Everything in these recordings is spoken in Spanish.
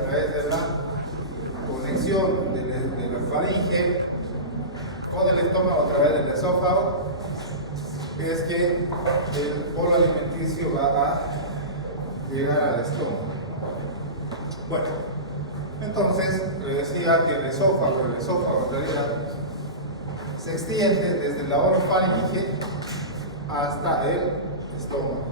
través de la conexión de la faringe con el estómago a través del esófago es que el polo alimenticio va a llegar al estómago. Bueno, entonces le decía que el esófago en realidad se extiende desde la orofaringe hasta el estómago.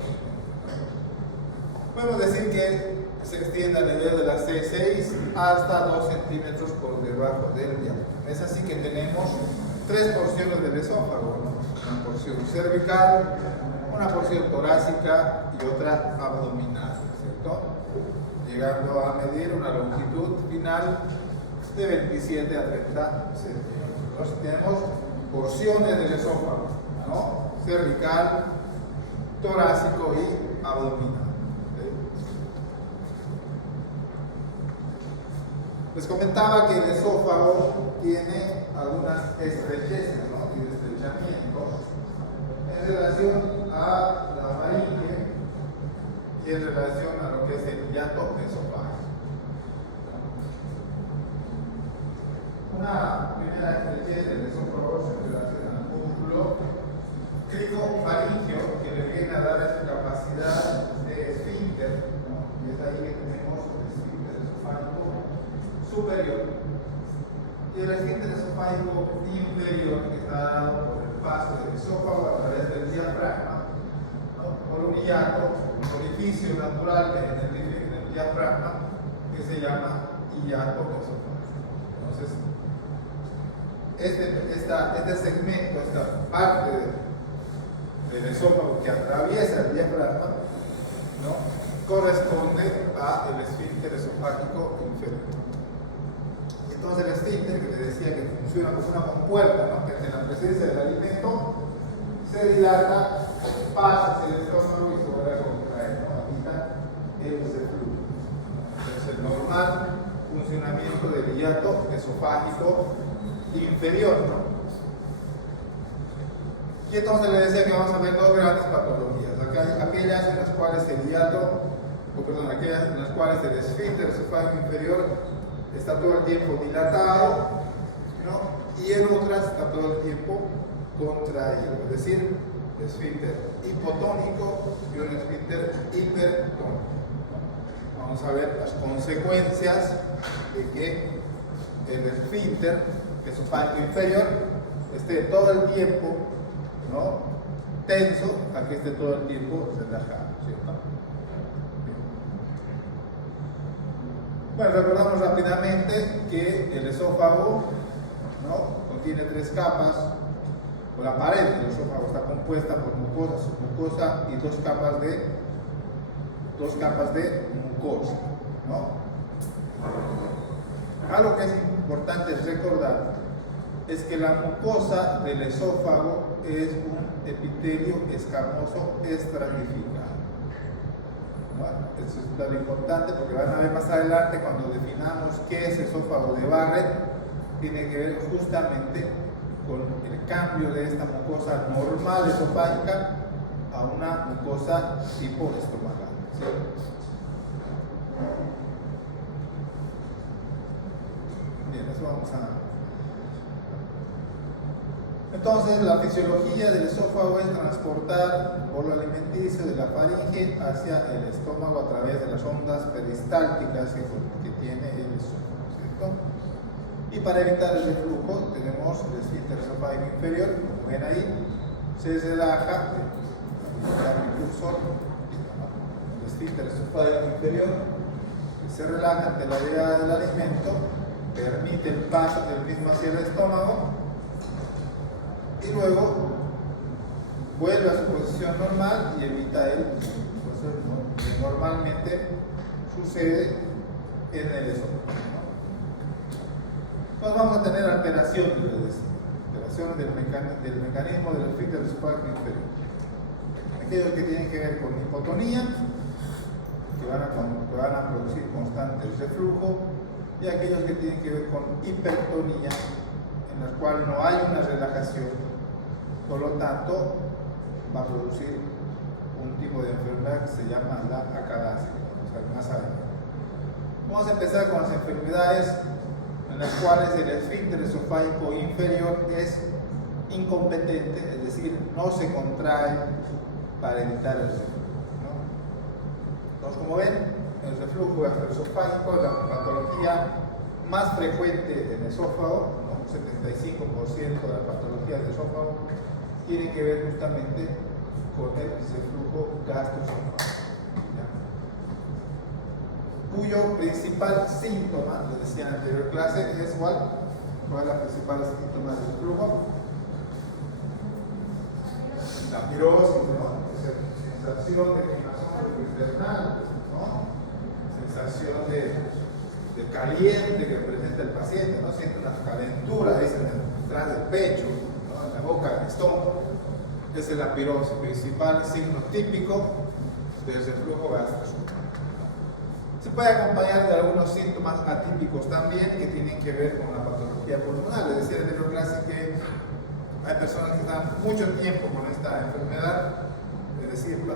Podemos decir que se extiende a nivel de la C6 hasta 2 centímetros por debajo del diámetro. Es así que tenemos tres porciones del esófago, ¿no? Una porción cervical, una porción torácica y otra abdominal, ¿cierto? Llegando a medir una longitud final de 27 a 30 centímetros. Entonces tenemos porciones del esófago, ¿no? Cervical, torácico y abdominal. Les comentaba que el esófago tiene algunas estrecheces, ¿no? Y estrechamientos en relación a la faringe y en relación a lo que es el hiato esofágico. Una primera estrechez del esófago se relaciona al músculo cricofaringeo, que le viene a dar esa capacidad de esfínter, ¿no? Y es ahí que tenemos el esfínter esofágico superior y el esfínter esofágico inferior, que está dado por el paso del esófago a través del diafragma, ¿no? Por un hiato, un orificio natural en el diafragma que se llama hiato esofágico. Entonces, este segmento, esta parte del esófago que atraviesa el diafragma, ¿no? Corresponde al esfínter esofágico inferior. Entonces el esfínter, que les decía que funciona como una compuerta, ¿no? Que en la presencia del alimento se dilata, pasa hacia el estómago y se vuelve a contraer, ¿no? Evita el reflujo. Entonces el normal funcionamiento del hiato esofágico inferior, ¿no? Y entonces les decía que vamos a ver dos grandes patologías, aquellas en las cuales el hiato, aquellas en las cuales el esfínter esofágico inferior está todo el tiempo dilatado, ¿no? Y en otras está todo el tiempo contraído, es decir, esfínter hipotónico y un esfínter hipertónico. Vamos a ver las consecuencias de que el esfínter esofágico inferior esté todo el tiempo, ¿no? Tenso, a que esté todo el tiempo relajado, ¿cierto? Bueno, recordamos rápidamente que el esófago, ¿no? Contiene tres capas, o la pared del esófago está compuesta por mucosa, submucosa y dos capas de mucosa, ¿no? Algo que es importante recordar es que la mucosa del esófago es un epitelio escamoso estratificado. Bueno, eso es lo importante porque van a ver más adelante cuando definamos qué es esófago de Barrett, tiene que ver justamente con el cambio de esta mucosa normal esofágica a una mucosa tipo estomacal, ¿sí? Bien, eso vamos a... Entonces, la fisiología del esófago es transportar el bolo alimenticio de la faringe hacia el estómago a través de las ondas peristálticas que tiene el esófago, ¿cierto? Y para evitar el reflujo tenemos el esfínter esofágico inferior, como ven ahí, se relaja el impulsor, el esfínter esofágico inferior, se relaja ante la llegada del alimento, permite el paso del mismo hacia el estómago y luego vuelve a su posición normal y evita el proceso que normalmente sucede en el esófago, ¿no? Entonces vamos a tener alteraciones del mecanismo del esfínter esofágico inferior. Aquellos que tienen que ver con hipotonía, que van a producir constantes reflujo, y aquellos que tienen que ver con hipertonía, en las cuales no hay una relajación, por lo tanto va a producir un tipo de enfermedad que se llama la acalasia, vamos a ver más adelante. Vamos a empezar con las enfermedades en las cuales el esfínter esofágico inferior es incompetente, es decir, no se contrae para evitar el reflujo, ¿no? Entonces, como ven, el reflujo gastroesofágico es la patología más frecuente en el esófago, ¿no? Un 75% de la patología del esófago tiene que ver justamente con el reflujo gastroesofágico, cuyo principal síntoma, lo decía en la anterior clase, es ¿cuál es la principal síntoma del reflujo? La pirosis, ¿no? Sensación de quemazón intestinal, ¿no? Sensación de caliente que presenta el paciente, ¿no? Siente una calentura, dicen, detrás del pecho, ¿no? En la boca, en el estómago. Esa es la pirosis, principal signo típico del reflujo gastroesofágico. Se puede acompañar de algunos síntomas atípicos también que tienen que ver con la patología pulmonar. Les decía en la anterior clase que hay personas que están mucho tiempo con esta enfermedad, es decir, la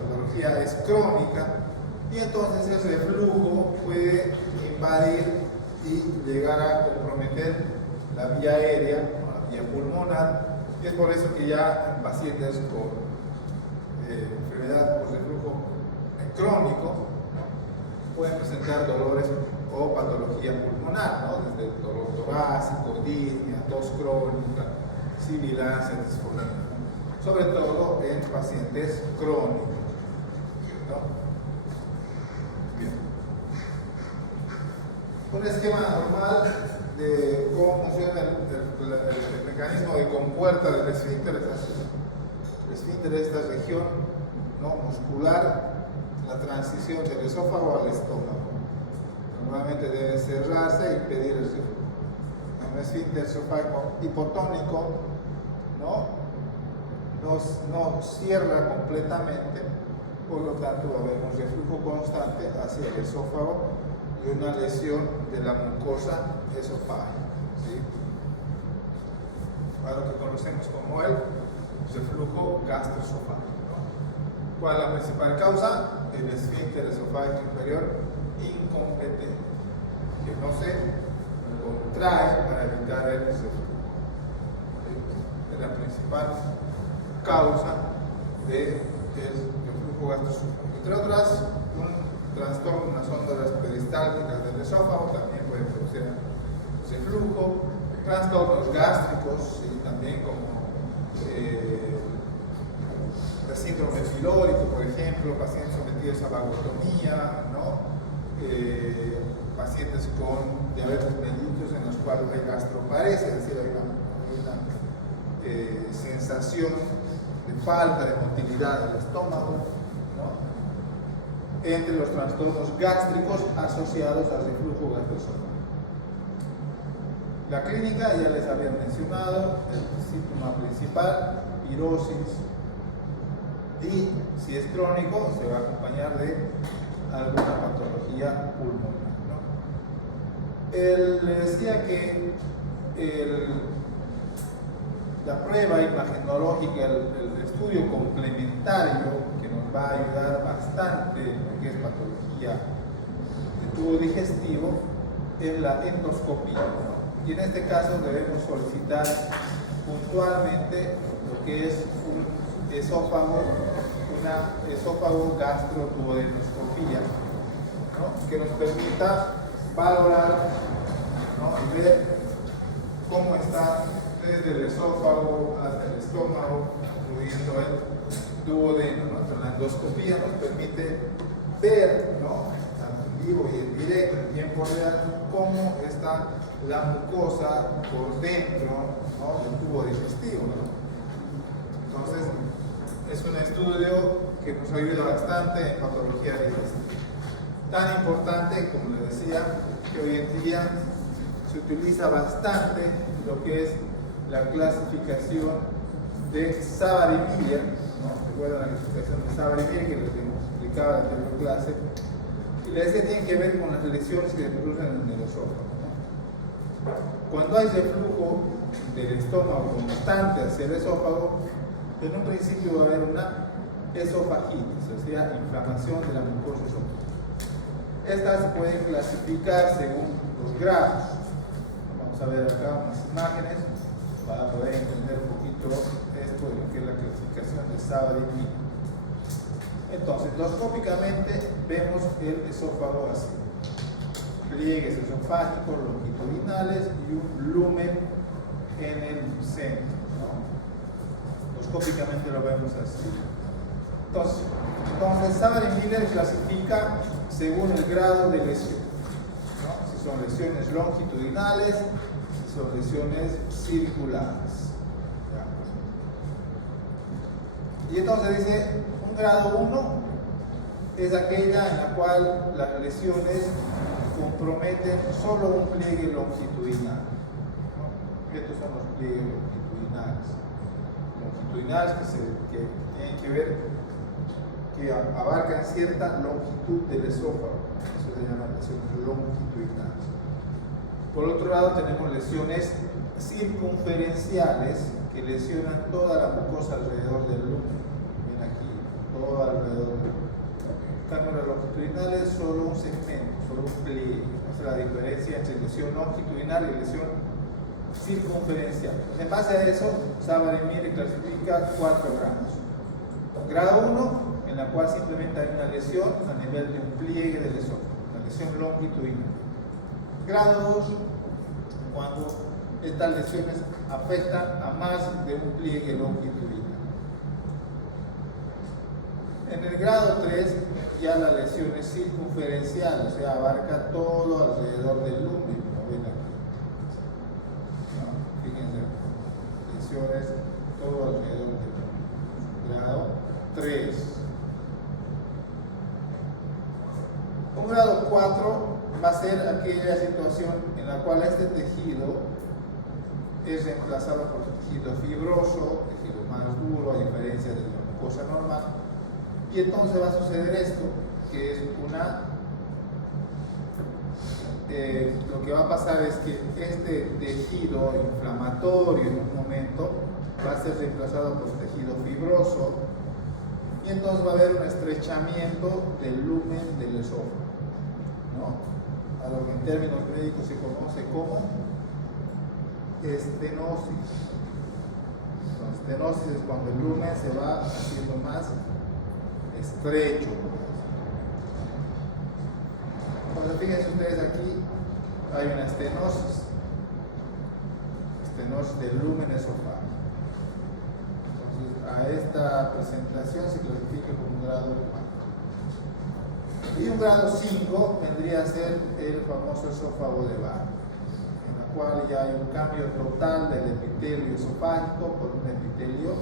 patología es crónica, y entonces ese reflujo puede invadir y llegar a comprometer la vía aérea, la vía pulmonar, y es por eso que ya en pacientes con enfermedad por reflujo crónico, ¿no? Pueden presentar dolores o patología pulmonar, ¿no? Desde el dolor torácico, disnea, tos crónica, sibilancia, disfonía, sobre todo en pacientes crónicos, ¿no? Bien. Un esquema normal de cómo funciona el mecanismo de compuerta del esfínter es así. El esfínter es esta región, ¿no? Muscular, la transición del esófago al estómago. Normalmente debe cerrarse y impedir el reflujo. Un esfínter esofágico hipotónico no cierra completamente, por lo tanto va a haber un reflujo constante hacia el esófago y una lesión de la mucosa esofágica, ¿sí? A lo que conocemos como el reflujo gastroesofágico. ¿Cuál es la principal causa? El esfínter esofágico inferior incompetente, que no se contrae para evitar el reflujo. Es la principal causa del reflujo gastroesofágico. Entre otras, un trastorno, unas ondas peristálticas del esófago también puede producir reflujo, trastornos gástricos, ¿sí? También como el síndrome pilórico, por ejemplo, pacientes sometidos a vagotomía, ¿no? Pacientes con diabetes mellitus en los cuales hay gastroparesia, es decir, hay una sensación de falta de motilidad del estómago, ¿no? Entre los trastornos gástricos asociados al reflujo gastroesofágico. La clínica, ya les había mencionado, el síntoma principal, pirosis, y si es crónico se va a acompañar de alguna patología pulmonar, ¿no? Le decía que la prueba imagenológica, el estudio complementario que nos va a ayudar bastante en lo que es patología de tubo digestivo es la endoscopía, ¿no? Y en este caso debemos solicitar puntualmente lo que es un esófago, una esófago gastroduodenoscopía, ¿no? Que nos permita valorar, ¿no? Y ver cómo está desde el esófago hasta el estómago, incluyendo el duodeno, ¿no? Entonces, la endoscopía nos permite ver, ¿no? En vivo y en directo, en tiempo real, cómo está la mucosa por dentro, ¿no? Del tubo digestivo, ¿no? Entonces, es un estudio que nos ayuda bastante en patología digestiva. Tan importante, como les decía, que hoy en día se utiliza bastante lo que es la clasificación de Savary-Miller, ¿no? ¿Recuerdan la clasificación de Savary-Miller que les explicaba en la anterior clase? Y les decía que tiene que ver con las lesiones que se producen en el esófago, ¿no? Cuando hay reflujo del estómago constante hacia el esófago, en un principio va a haber una esofagitis, o sea, inflamación de la mucosa esofágica. Estas se pueden clasificar según los grados. Vamos a ver acá unas imágenes para poder entender un poquito esto de lo que es la clasificación de Savary-Miller. Entonces, endoscópicamente vemos el esófago así: pliegues esofágicos longitudinales y un lumen en el centro, ¿no? Endoscópicamente lo vemos así. Entonces Savary-Miller clasifica según el grado de lesión, ¿no? Si son lesiones longitudinales, si son lesiones circulares, ¿ya? Y entonces dice, un grado 1 es aquella en la cual las lesiones comprometen solo un pliegue longitudinal, ¿no? Estos son los pliegues longitudinales que tienen que ver, que abarcan cierta longitud del esófago. Eso se llama lesiones longitudinales. Por otro lado, tenemos lesiones circunferenciales que lesionan toda la mucosa alrededor del lumen. Ven aquí, todo alrededor del lumen. En cambio, las longitudinales solo un segmento, solo un pliegue. Esa es la diferencia entre lesión longitudinal y lesión circunferencial. En base a eso, Savary-Miller clasifica 4 grados. Grado 1, en la cual simplemente hay una lesión a nivel de un pliegue del esófago, una lesión longitudinal. Grado 2, cuando estas lesiones afectan a más de un pliegue longitudinal. En el grado 3, ya la lesión es circunferencial, o sea, abarca todo alrededor del lumen, como ven aquí. ¿No? Fíjense, lesiones todo alrededor del lumen. Grado 3. Un grado 4 va a ser aquella situación en la cual este tejido es reemplazado por tejido fibroso, tejido más duro, a diferencia de la mucosa normal. Y entonces va a suceder esto, que es lo que va a pasar es que este tejido inflamatorio en un momento va a ser reemplazado por tejido fibroso, y entonces va a haber un estrechamiento del lumen del esófago, ¿no? A lo que en términos médicos se conoce como estenosis. Entonces, estenosis es cuando el lumen se va haciendo más estrecho. Entonces, fíjense ustedes, aquí hay una estenosis del lumen esofágico. A esta presentación se clasifica como un grado 4. Y un grado 5 vendría a ser el famoso esófago de Barr, en la cual ya hay un cambio total del epitelio esofágico por un epitelio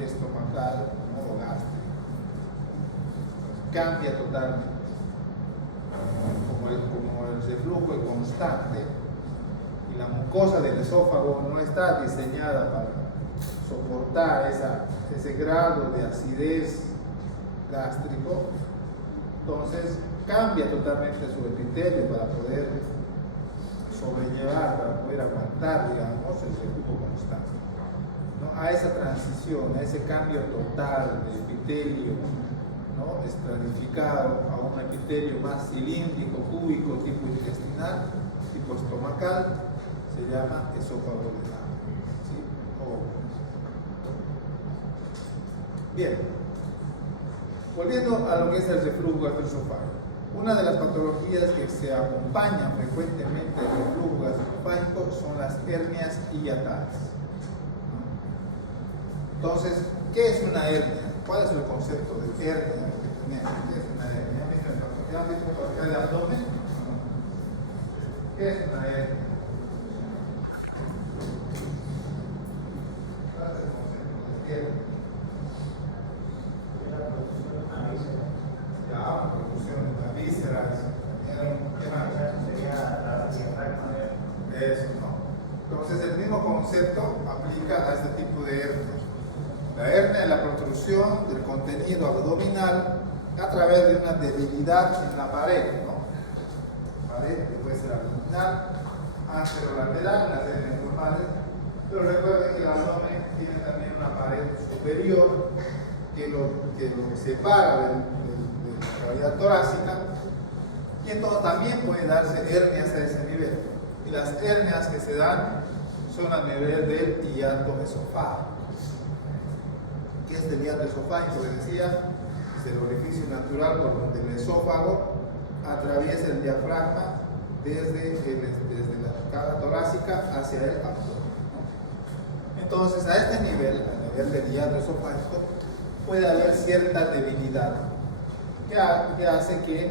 estomacal o gástrico. Cambia totalmente. Como el reflujo es constante y la mucosa del esófago no está diseñada para soportar ese grado de acidez gástrico, entonces cambia totalmente su epitelio para poder sobrellevar, para poder aguantar, digamos, el reflujo constante, ¿no? A esa transición, a ese cambio total de epitelio, ¿no?, estratificado a un epitelio más cilíndrico, cúbico, tipo intestinal, tipo estomacal, se llama esófago de Barr, ¿sí? Bien, volviendo a lo que es el reflujo gastroesofágico, una de las patologías que se acompañan frecuentemente al reflujo gastroesofágico son las hernias hiatales. Entonces, ¿qué es una hernia? ¿Cuál es el concepto de hernia? ¿Qué es una hernia? ¿Ya han visto patología de abdomen? ¿Qué es una hernia? ¿Cuál es el concepto de hernia? Ya, producción de las vísceras. ¿Qué más? Sería la diafragma. Eso, ¿no? Entonces, el mismo concepto aplica a este tipo de hernias. La hernia es la protrusión del contenido abdominal a través de una debilidad en la pared, ¿no? Pared que puede ser abdominal, anterolateral, las hernias normales, pero recuerden que el abdomen tiene también una pared superior que lo separa de la cavidad torácica, Y entonces también puede darse hernias a ese nivel. Y las hernias que se dan son a nivel del hiato esofágico. ¿Qué es el hiato esofágico? Les decía, es el orificio natural por donde el esófago atraviesa el diafragma desde la caja torácica hacia el abdomen, ¿no? Entonces, a este nivel, a nivel del hiato esofágico, puede haber cierta debilidad que hace que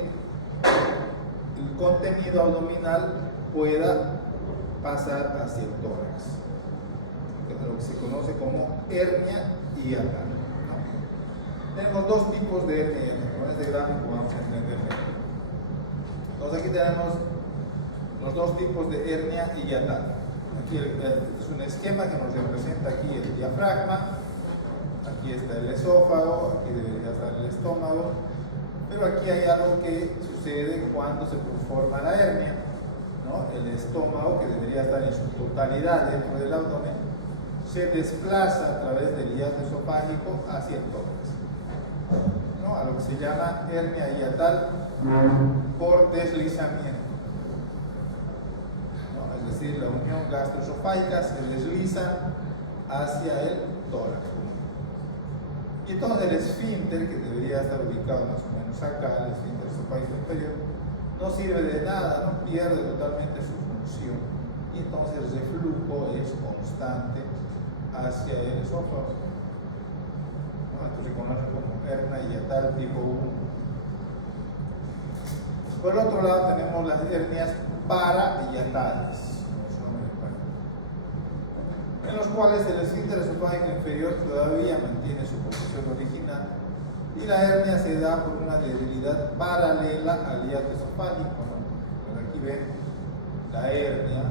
el contenido abdominal pueda pasar hacia el tórax, lo que se conoce como hernia hiatal, ¿no? Tenemos dos tipos de hernia hiatal. Con este gráfico vamos a entender mejor. Entonces aquí tenemos los dos tipos de hernia hiatal. Aquí es un esquema que nos representa aquí el diafragma, aquí está el esófago, aquí debería estar el estómago, pero aquí hay algo que sucede cuando se forma la hernia, ¿no? El estómago, que debería estar en su totalidad dentro del abdomen, se desplaza a través del hiato esofágico hacia el tórax, ¿no? A lo que se llama hernia hiatal por deslizamiento, ¿no? Es decir, la unión gastroesofágica se desliza hacia el tórax. Y entonces el esfínter, que debería estar ubicado más o menos acá, el esfínter esofágico inferior, no sirve de nada, no pierde totalmente su función. Y entonces el reflujo es constante hacia el esófago, ¿no? Esto se conoce como hernia hiatal tipo 1. Por el otro lado tenemos las hernias parahiatales, en los cuales el esfínter esofágico inferior todavía mantiene su posición original y la hernia se da por una debilidad paralela al hiato esofágico, ¿no? Pues aquí ven la hernia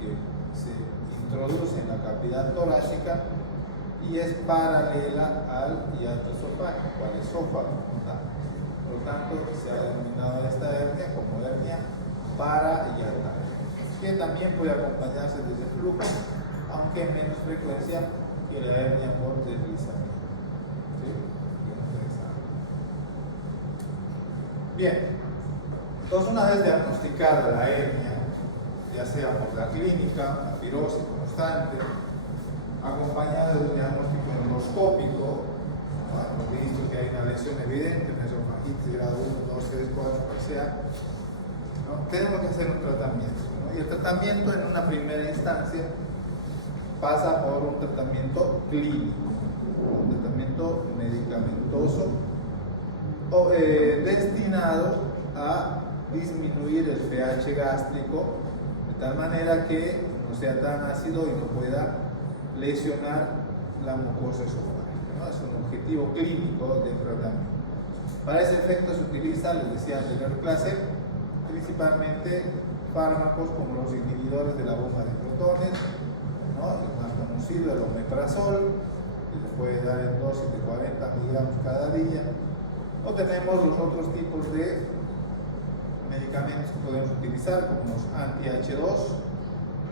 que se introduce en la cavidad torácica y es paralela al hiato esofágico, al esófago, ¿no? Por lo tanto, se ha denominado esta hernia como hernia parahiatal, que también puede acompañarse de reflujo, aunque en menos frecuencia que la hernia por deslizamiento. ¿Sí? Bien, entonces una vez diagnosticada la hernia, ya sea por la clínica, la firosis constante, acompañada de un diagnóstico endoscópico, ¿no? Hemos visto que hay una lesión evidente, una esofagitis grado 1, 2, 3, 4, cual sea, ¿no? Tenemos que hacer un tratamiento, ¿no? Y el tratamiento en una primera instancia pasa por un tratamiento clínico, un tratamiento medicamentoso destinado a disminuir el pH gástrico de tal manera que no sea tan ácido y no pueda lesionar la mucosa esofágica, ¿no? Es un objetivo clínico del tratamiento. Para ese efecto se utiliza, les decía en la anterior clase, principalmente fármacos como los inhibidores de la bomba de protones, ¿no? El más conocido, el omeprazol, que se puede dar en dosis de 40 miligramos cada día. O tenemos los otros tipos de medicamentos que podemos utilizar, como los anti-H2,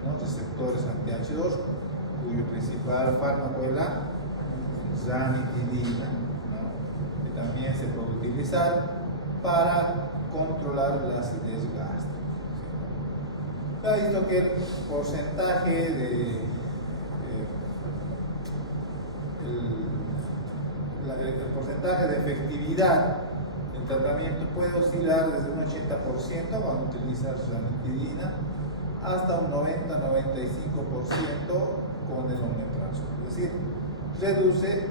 ¿no? Receptores anti-H2, cuyo principal fármaco es la ranitidina, ¿no? Que también se puede utilizar para controlar la acidez gástrica. Se ha visto que el porcentaje de el porcentaje de efectividad del tratamiento puede oscilar desde un 80% cuando utilizas ranitidina hasta un 90-95% con el omeprazol. Es decir, reduce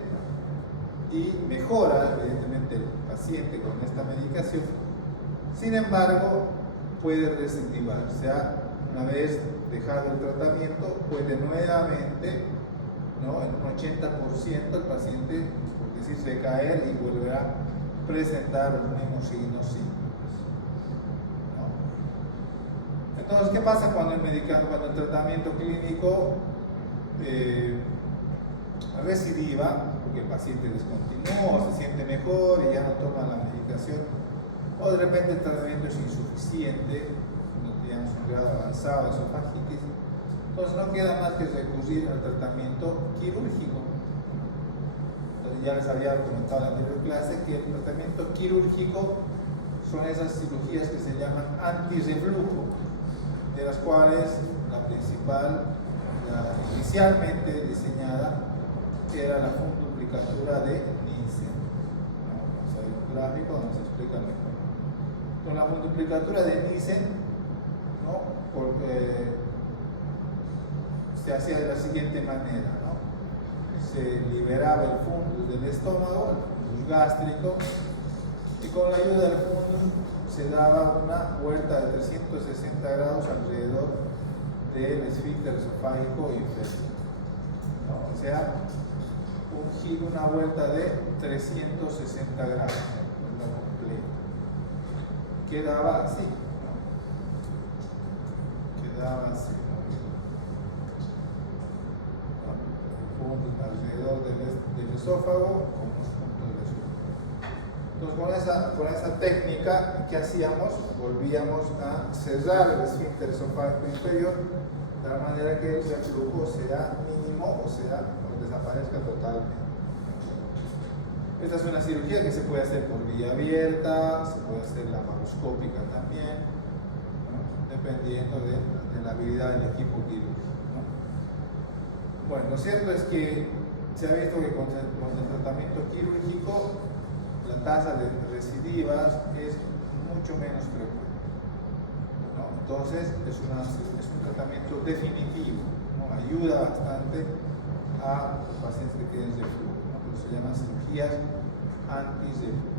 y mejora evidentemente el paciente con esta medicación. Sin embargo, puede recidivar, o sea, una vez dejado el tratamiento, puede nuevamente, ¿no? En un 80% el paciente, por decir, recaer y volverá a presentar los mismos signos síntomas, ¿no? Entonces, ¿qué pasa cuando el tratamiento clínico recidiva? Porque el paciente descontinúa, se siente mejor y ya no toma la medicación, o de repente el tratamiento es insuficiente, no tenemos un grado avanzado de esofagitis. Entonces no queda más que recurrir al tratamiento quirúrgico. Entonces ya les había comentado en la anterior clase que el tratamiento quirúrgico son esas cirugías que se llaman antirreflujo, de las cuales la principal, inicialmente diseñada, era la funduplicatura de Nissen. Vamos a ver un gráfico donde se explica mejor. Con la funduplicatura de Nissen, ¿no? Se hacía de la siguiente manera, ¿no? Se liberaba el fundus del estómago, el fundus gástrico, y con la ayuda del fundus se daba una vuelta de 360 grados alrededor del esfínter esofágico inferior, ¿no? O sea, un giro, una vuelta de 360 grados, ¿no? Completa. Quedaba así, ¿no? Quedaba así, ¿no? Alrededor del esófago con los puntos de esófago. Entonces con esa técnica, ¿qué hacíamos? Volvíamos a cerrar el esfínter esofágico inferior de tal manera que el reflujo sea mínimo o desaparezca totalmente. Esta es una cirugía que se puede hacer por vía abierta, se puede hacer laparoscópica también, ¿no? Dependiendo de la habilidad del equipo quirúrgico. Bueno, lo cierto es que se ha visto que con el tratamiento quirúrgico la tasa de recidivas es mucho menos frecuente, ¿no? Entonces es un tratamiento definitivo, ¿no? Ayuda bastante a los pacientes que tienen reflujo, ¿no? Pero se llaman cirugías antirreflujo.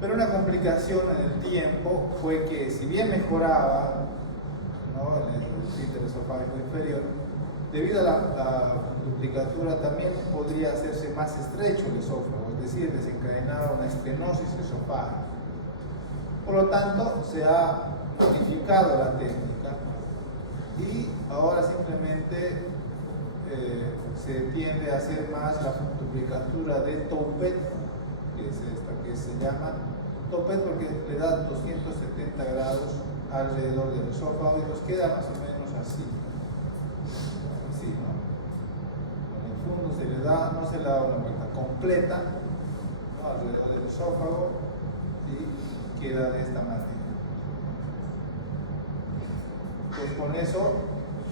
Pero una complicación en el tiempo fue que si bien mejoraba, ¿no? El esfínter esofágico inferior, debido a la duplicatura también podría hacerse más estrecho el esófago, es decir, desencadenaba una estenosis esofágica. Por lo tanto, se ha modificado la técnica y ahora simplemente se tiende a hacer más la duplicatura de Toupet, que es esta que se llama Toupet porque le da 270 grados alrededor del esófago y nos queda más o menos así, ¿no? Con el fondo se le da, no se le da una vuelta completa, ¿no? Alrededor del esófago y queda de esta manera. Pues con eso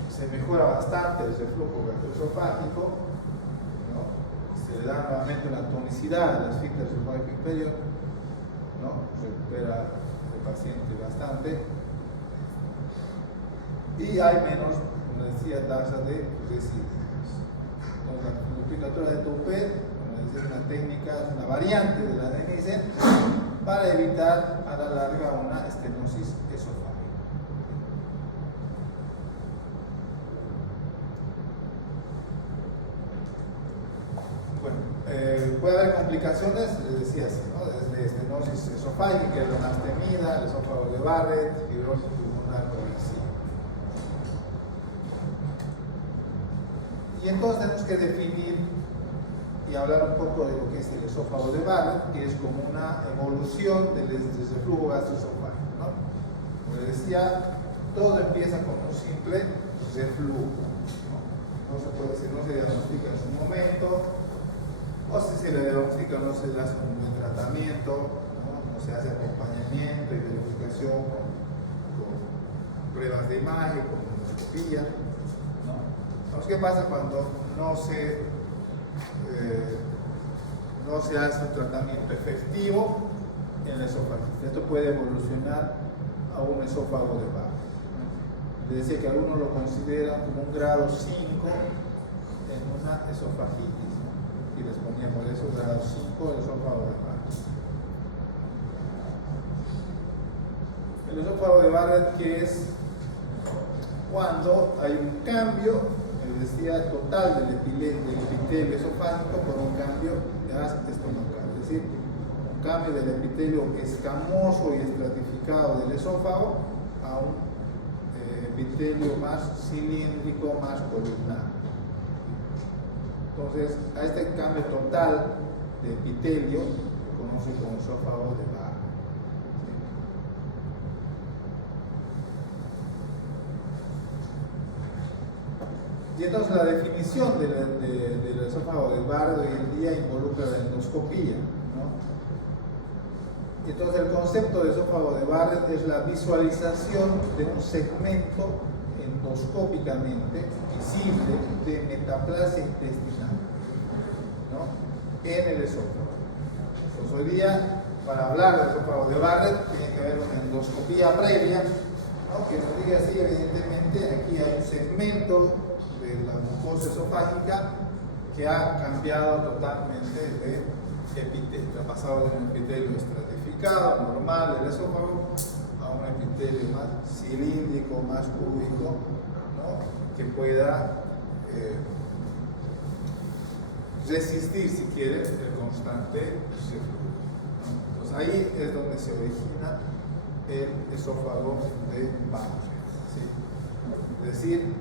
se mejora bastante el reflujo gastroesofágico, ¿no? Se le da nuevamente una tonicidad al esfínter esofágico inferior, ¿no? Recupera el paciente bastante. Y hay menos, como decía, tasa de residuos. Entonces, la duplicatura de Toupet, como decía, es una técnica, es una variante de la de Nissen para evitar a la larga una estenosis esofágica. Bueno, puede haber complicaciones, les decía así, ¿no? Desde estenosis esofágica, la anastemida, el esófago de Barrett, fibrosis pulmonar progresiva. Y entonces tenemos que definir y hablar un poco de lo que es el esófago de Barrett, que es como una evolución del reflujo gastroesofágico, ¿no? Como les decía, todo empieza con un simple reflujo, ¿no? No se puede decir, no se diagnostica en su momento, o si se le diagnostica no se le hace un buen tratamiento, no se hace acompañamiento y verificación con pruebas de imagen, con endoscopía, ¿no? Entonces, ¿qué pasa cuando no se hace un tratamiento efectivo en el esófago? Esto puede evolucionar a un esófago de Barrett. Les decía que algunos lo consideran como un grado 5 en una esofagitis, ¿no? Y les poníamos eso, grado 5 del esófago de Barrett. El esófago de Barrett, que es cuando hay un cambio, les decía, total del epitelio esofágico por un cambio de haz estomacal, es decir, un cambio del epitelio escamoso y estratificado del esófago a un epitelio más cilíndrico, más columnar. Entonces, a este cambio total de epitelio se conoce como esófago de Barrett. Y entonces la definición del esófago de Barrett hoy en día involucra la endoscopía, ¿no? Entonces el concepto de esófago de Barrett es la visualización de un segmento endoscópicamente visible de metaplasia intestinal, ¿no?, en el esófago. Entonces hoy día, para hablar del esófago de Barrett, tiene que haber una endoscopía previa, ¿no?, que nos diga así, evidentemente aquí hay un segmento de la mucosa esofágica que ha cambiado totalmente de epitelio, ha pasado de un epitelio estratificado, normal del esófago, a un epitelio más cilíndrico, más cúbico, ¿no?, que pueda resistir, si quiere, el constante reflujo, ¿no? Entonces ahí es donde se origina el esófago de Barrett, ¿sí? Es decir,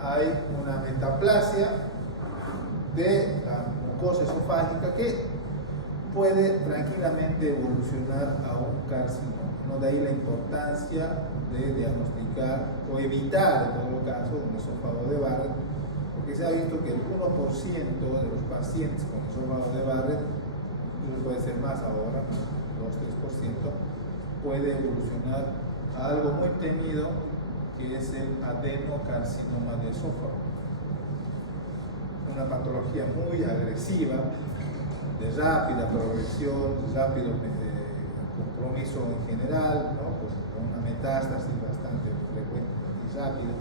hay una metaplasia de la mucosa esofágica que puede tranquilamente evolucionar a un carcinoma, ¿no? De ahí la importancia de diagnosticar o evitar, en todo caso, un esófago de Barrett, porque se ha visto que el 1% de los pacientes con esófago de Barrett, incluso puede ser más ahora, 2-3%, puede evolucionar a algo muy temido, que es el adenocarcinoma de esófago. Una patología muy agresiva, de rápida progresión, rápido compromiso en general, ¿no?, pues con una metástasis bastante frecuente y rápida.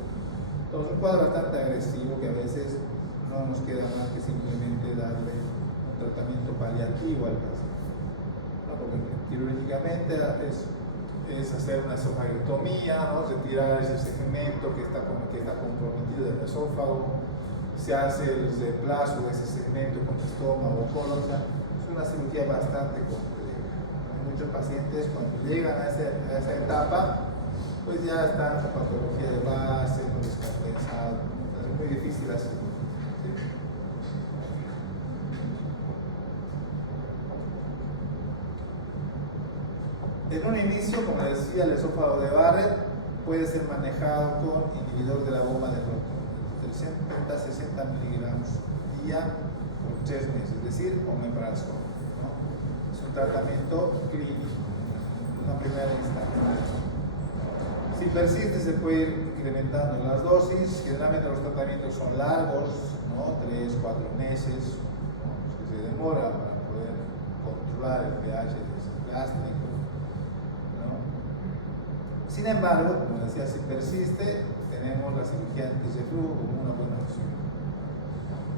Entonces, un cuadro bastante agresivo que a veces no nos queda más que simplemente darle un tratamiento paliativo al paciente, ¿no?, porque quirúrgicamente es hacer una esofagectomía, ¿no?, retirar ese segmento que está comprometido del esófago. Se hace el reemplazo de ese segmento con estómago o colon. Es una cirugía bastante compleja. Muchos pacientes, cuando llegan a esa etapa, pues ya están con patología de base, no descompensado. Es muy difícil así, ¿sí? En un inicio, como decía, el esófago de Barrett puede ser manejado con inhibidor de la bomba de Rotor, entre 70-60 miligramos día por 3 meses, es decir, omeprazol, ¿no? Es un tratamiento clínico, una primera instancia. Si persiste, se puede ir incrementando las dosis. Generalmente los tratamientos son largos, ¿no?, 3-4 meses, ¿no?, que se demora para poder controlar el pH gástrico, ¿no? Sin embargo, como decía, si persiste, tenemos la cirugía antirreflujo como una buena opción.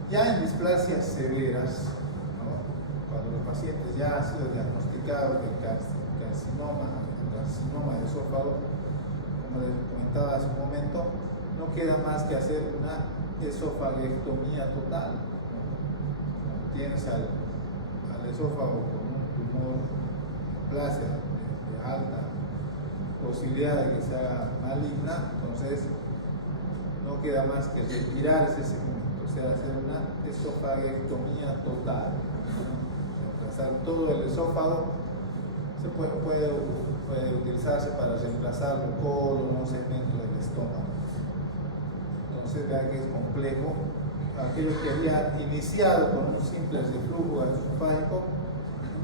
Ya en displasias severas, ¿no?, cuando los pacientes ya han sido diagnosticados de carcinoma de esófago, como les comentaba hace un momento, no queda más que hacer una esofagectomía total, ¿no? Tienes al esófago con un tumor plasia de alta posibilidad de que sea maligna, entonces no queda más que retirar ese segmento, o sea, hacer una esofagectomía total, ¿no?, reemplazar todo el esófago. Se puede utilizarse para reemplazar el colon, un segmento del estómago. Entonces vean que es complejo. Aquellos que habían iniciado con un simple reflujo esofágico,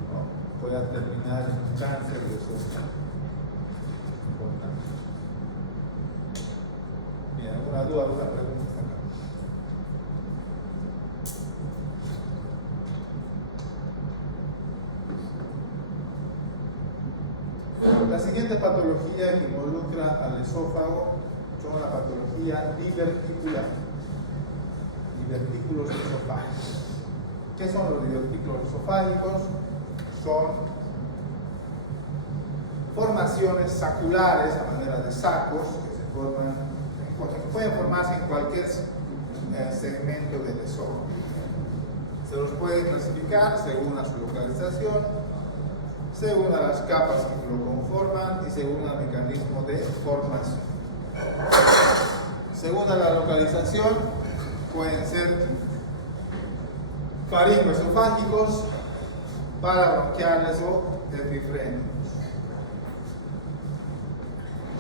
¿no?, pueda terminar en un cáncer de esófago. Importante. Bien, ¿alguna duda, alguna pregunta hasta acá? La siguiente patología que involucra al esófago son la patología diverticular, divertículos esofágicos. ¿Qué son los divertículos esofágicos? Son formaciones saculares a manera de sacos que se forman, que pueden formarse en cualquier segmento del esófago. Se los puede clasificar según a su localización, según a las capas que lo conforman y según al mecanismo de formación. Según a la localización, pueden ser faringoesofágicos, parabronquiales o epifrénicos.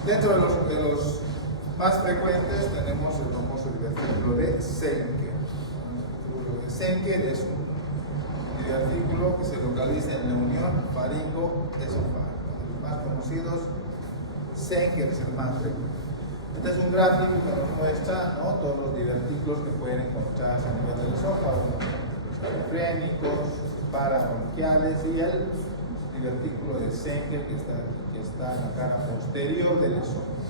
Dentro de los más frecuentes tenemos el famoso divertículo de Senke. El divertículo de Senke es un divertículo que se localiza en la unión faringo-esofágica. conocidos. Zenker es el más frecuente. Este es un gráfico que nos muestra, ¿no?, todos los divertículos que pueden encontrarse a nivel del esófago, los carefrénicos, parabronquiales y el divertículo de Zenker que está en la cara posterior del esófago.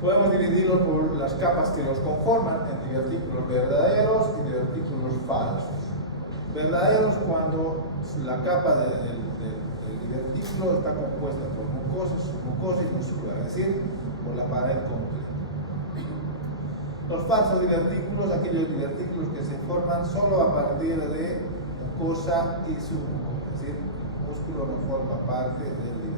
Podemos dividirlos por las capas que los conforman en divertículos verdaderos y divertículos falsos. Verdaderos cuando la capa del divertículo está compuesta por mucosa y muscular, es decir, por la pared completa. Los falsos divertículos, aquellos divertículos que se forman solo a partir de mucosa y submucosa, es decir, el músculo no forma parte del divertículo.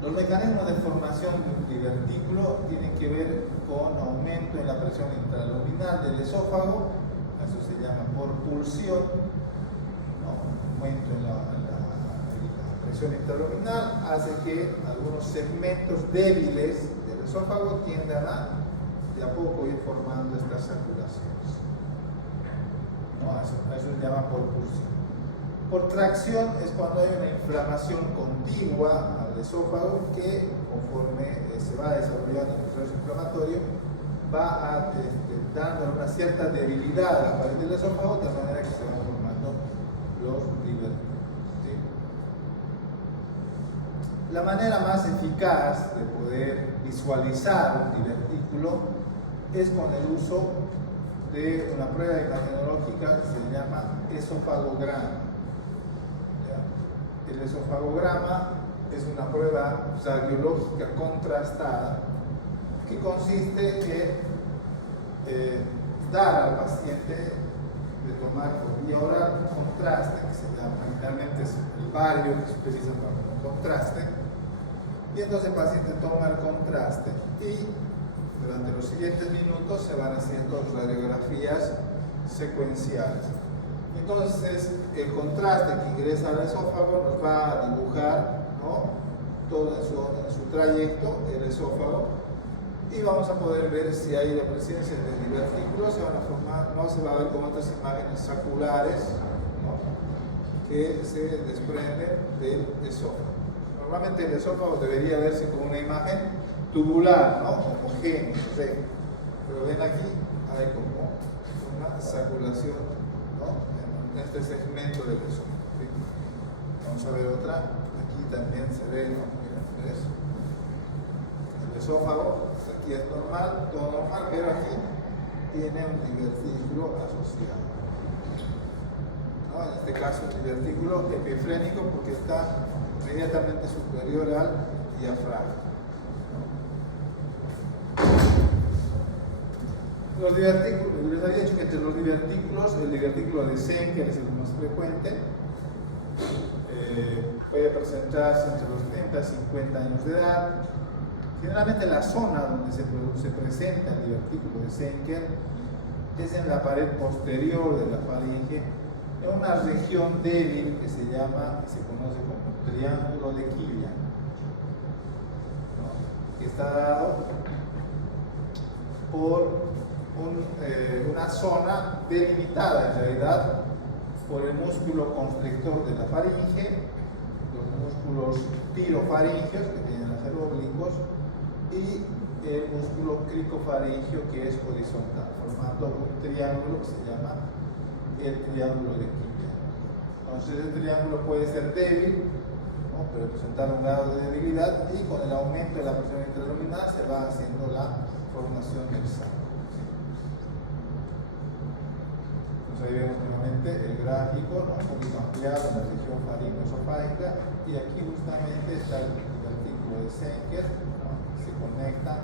Los mecanismos de formación de un divertículo tienen que ver con aumento en la presión intraluminal del esófago, eso se llama por pulsión, ¿no? Aumento en la presión intraluminal hace que algunos segmentos débiles del esófago tiendan a, de a poco, ir formando estas circulaciones. ¿No? Eso se llama por pulsión. Por tracción es cuando hay una inflamación contigua al esófago que, conforme se va desarrollando el proceso inflamatorio, va dando una cierta debilidad a la pared del esófago, de manera que se van formando los divertículos. ¿Sí? La manera más eficaz de poder visualizar un divertículo es con el uso de una prueba imagenológica que se llama esofagograma. El esofagograma es una prueba radiológica contrastada que consiste en dar al paciente de tomar por vía oral un contraste, que se llama, generalmente es el bario, que se utiliza para un contraste, y entonces el paciente toma el contraste y durante los siguientes minutos se van haciendo radiografías secuenciales. Entonces el contraste que ingresa al esófago nos va a dibujar, ¿no?, todo en su trayecto, el esófago, y vamos a poder ver si hay la presencia de divertículos. Se van a formar, no se va a ver con otras imágenes saculares, ¿no?, que se desprenden del esófago. Normalmente el esófago debería verse con una imagen tubular, ¿no?, homogénea, pero ven aquí, hay como una saculación, ¿no?, en este segmento del esófago. ¿Sí? Vamos a ver otra. Aquí también se ve, ¿no?, miren, ¿ves? El esófago, aquí es normal, todo normal, pero aquí tiene un divertículo asociado, ¿no? En este caso un divertículo epifrénico porque está inmediatamente superior al diafragma. Los divertículos, les había dicho que entre los divertículos, el divertículo de Zenker es el más frecuente, puede presentarse entre los 30 y 50 años de edad. Generalmente la zona donde se presenta el divertículo de Zenker es en la pared posterior de la faringe, en una región débil que se conoce como triángulo de Killian, ¿no?, que está dado por una zona delimitada en realidad por el músculo constrictor de la faringe, los músculos tirofaringeos que tienen a ser oblicuos y el músculo cricofaringeo que es horizontal, formando un triángulo que se llama el triángulo de Killian. Entonces el triángulo puede ser débil, ¿no?, puede presentar un grado de debilidad, y con el aumento de la presión intraluminal se va haciendo la formación del sangre. Ahí vemos nuevamente el gráfico, ¿no?, un poquito ampliado en la región faringoesofágica, y aquí justamente está el divertículo de Zenker, ¿no?, que se conecta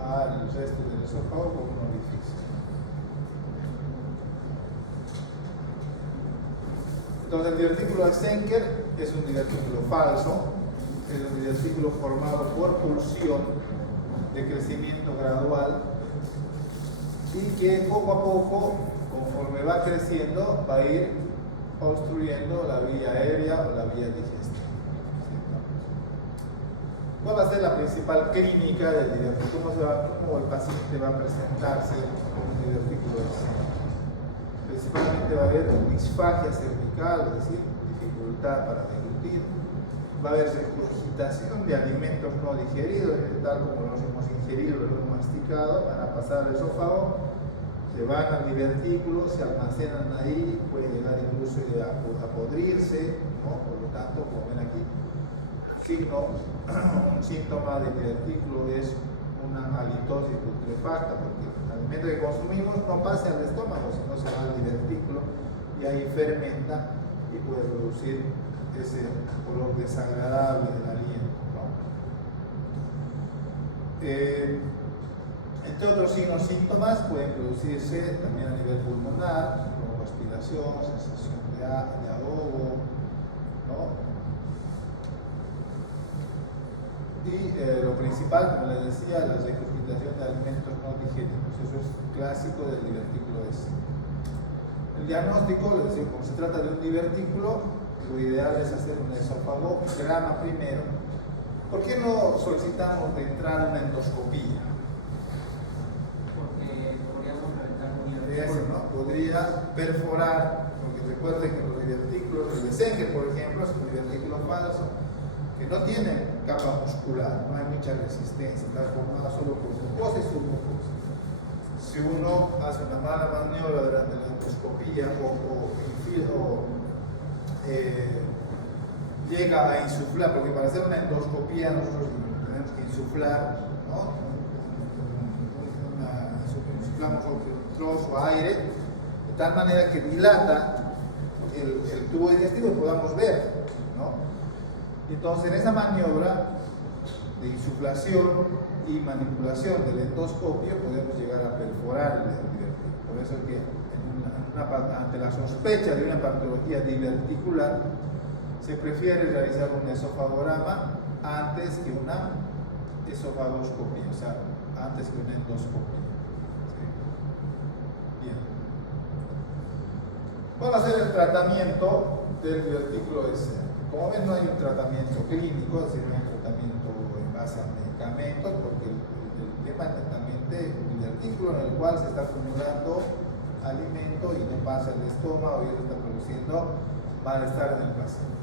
al resto del esófago por un orificio. Entonces el divertículo de Zenker es un divertículo falso, es un divertículo formado por pulsión de crecimiento gradual y que poco a poco, conforme va creciendo, va a ir obstruyendo la vía aérea o la vía digestiva. ¿Cuál va a ser la principal clínica del divertículo? ¿Cómo el paciente va a presentarse con un divertículo de Zenker? Principalmente adelante va a haber disfagia cervical, es decir, dificultad para deglutir. Va a haber regurgitación de alimentos no digeridos, tal como los hemos ingerido, los hemos masticado, van a pasar al esófago, se van al divertículo, se almacenan ahí, puede llegar incluso a podrirse, ¿no? Por lo tanto, como ven aquí, un síntoma del divertículo es una halitosis putrefacta, porque el alimento que consumimos no pasa al estómago, sino se va al divertículo y ahí fermenta y puede producir ese olor desagradable del aliento, ¿no? Entre otros signos síntomas pueden producirse también a nivel pulmonar, como aspiración, sensación de ahogo, ¿no? Y lo principal, como les decía, la regurgitación de alimentos no digeridos. Eso es clásico del divertículo de Schenker. El diagnóstico, les decía, como se trata de un divertículo, lo ideal es hacer un esofagograma primero. ¿Por qué no solicitamos de entrada una endoscopía? Porque podríamos reventar un ¿no? Podría perforar, porque recuerden que los divertículos, el de Schenker, por ejemplo, es un divertículo falso, que no tiene capa muscular, no hay mucha resistencia, está formada solo por mucosa y submucosa. Si uno hace una mala maniobra durante la endoscopía llega a insuflar, porque para hacer una endoscopía nosotros tenemos que insuflar, ¿no? Insuflamos un trozo de aire de tal manera que dilata el tubo digestivo y podamos ver, ¿no? Entonces, en esa maniobra de insuflación y manipulación del endoscopio podemos llegar a perforar el divertículo. Por eso es que ante la sospecha de una patología diverticular se prefiere realizar un esofagograma antes que una esofagoscopia, o sea, antes que una endoscopia. ¿Sí? Bien. ¿Cuál va a ser el tratamiento del divertículo de Schenker? Como ven, no hay un tratamiento clínico, es decir, no hay un tratamiento en base a medicamentos, porque el tema es netamente un divertículo en el cual se está acumulando alimento y no pasa al estómago y eso está produciendo malestar en el paciente.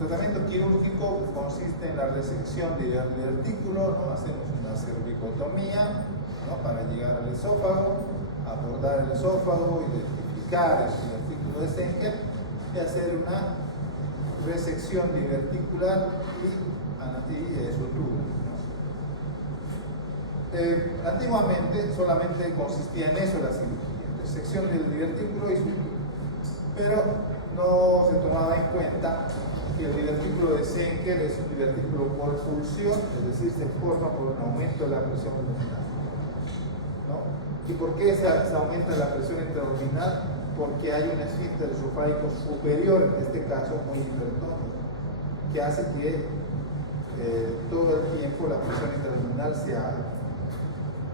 El tratamiento quirúrgico consiste en la resección del divertículo, ¿no? Hacemos una cervicotomía, ¿no? Para llegar al esófago, abordar el esófago, identificar el divertículo de Schenker y hacer una resección diverticular y sutura. Antiguamente solamente consistía en eso la cirugía, resección del divertículo y sutura, pero no se tomaba en cuenta que el divertículo de Schenker es un divertículo por expulsión, es decir, se forma por un aumento de la presión abdominal, ¿no? ¿Y por qué se aumenta la presión intraabdominal? Porque hay un esfínter esofágico superior, en este caso muy hipertónico, que hace que todo el tiempo la presión intraabdominal sea alta.